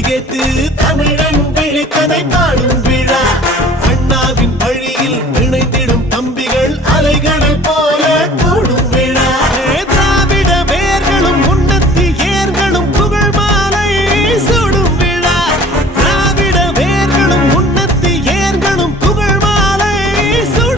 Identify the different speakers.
Speaker 1: கேட்டு தமிழன் விழித்ததை பாடும்.